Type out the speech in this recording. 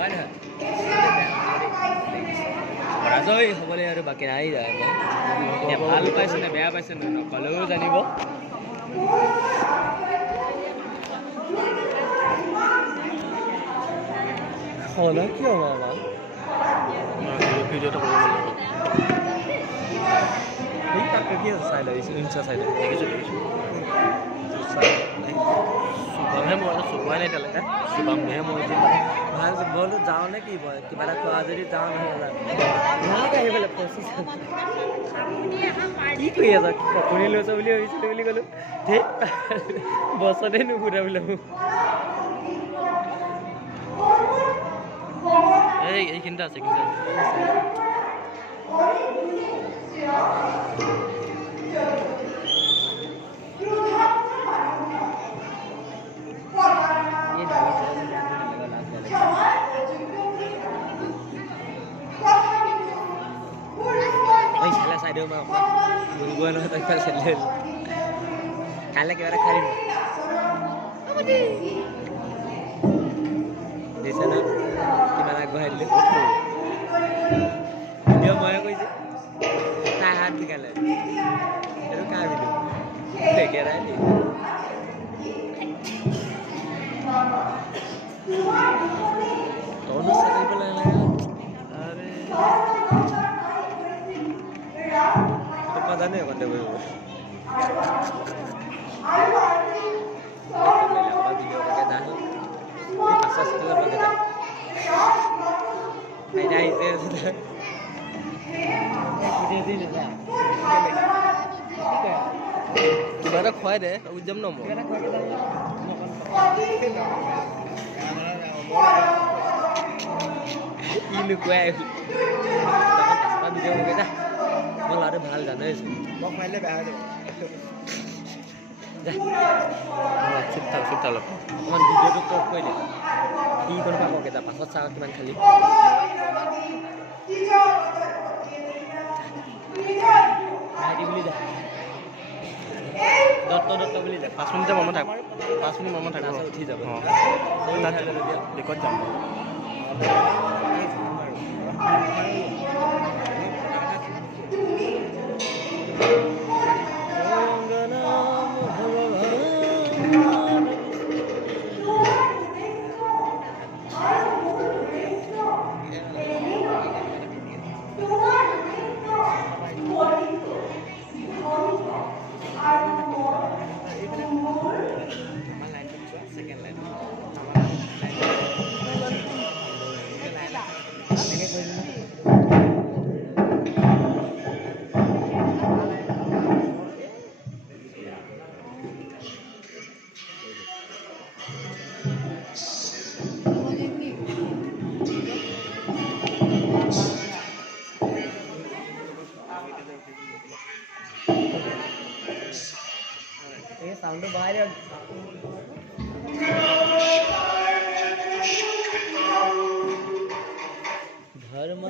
হয় নহয় ৰাজয় হ'বলৈ আৰু বাকী নাই যায় ভাল পাইছে নে বেয়া পাইছে নে নকলেও জানিব হলা কিয় মামা ভিডিঅ'টো কৰিব লাগিব ঠিক তাকে কি আছে চাই লাগিছে ইনষ্টা চাই দেখিছোঁ চুবামহে মই চুবাই নাই এতিয়ালৈকে চুবামহে মই ভাল বলো যাওঁ নে কি বয় কিবা এটা খোৱা যদি যাওঁ নহয় আহিবলৈ পঁচিছ কি কৰি আছা কপনি লৈছ বুলি ভাবিছিলোঁ বুলি ক'লোঁ ধেই বছৰতে নুফুটা বোলে মোক এইখিনিতে আছে চাই দিওঁ মই ঘূৰিবই নহয় তই চাই কাইলৈ কিবা এটা খাই দিম দিছে ন কিমান আগবঢ়াই দিলে ভিডিঅ' ময়ে কৰিছে তাই হাত বিকালে এইটো কাৰ ভিডিঅ' একেৰাই দি তহঁতো চাই দিব নালাগে আৰে জানে কণ্টে কৰিব কিবা এটা খুৱাই দে যাম ন মই ই নোখোৱাই ভিডিঅ' মোকে যা মই ল'ৰাটো ভাল জানো মই খুৱাইলে বেয়া হৈ যাব চুপ থাক অকণমান ভিডিঅ'টো কওক কৈ দে কি কোনোবা কওক এটা পাছত চাওঁ কিমান খালি ভাইটি বুলি যা দত্ত বুলি যা 5 মিনিটৰ মনত থাক 5 মিনিট মনত থাক উঠি যাব দেখত যাম সাউন্ড বাইরে ধর্ম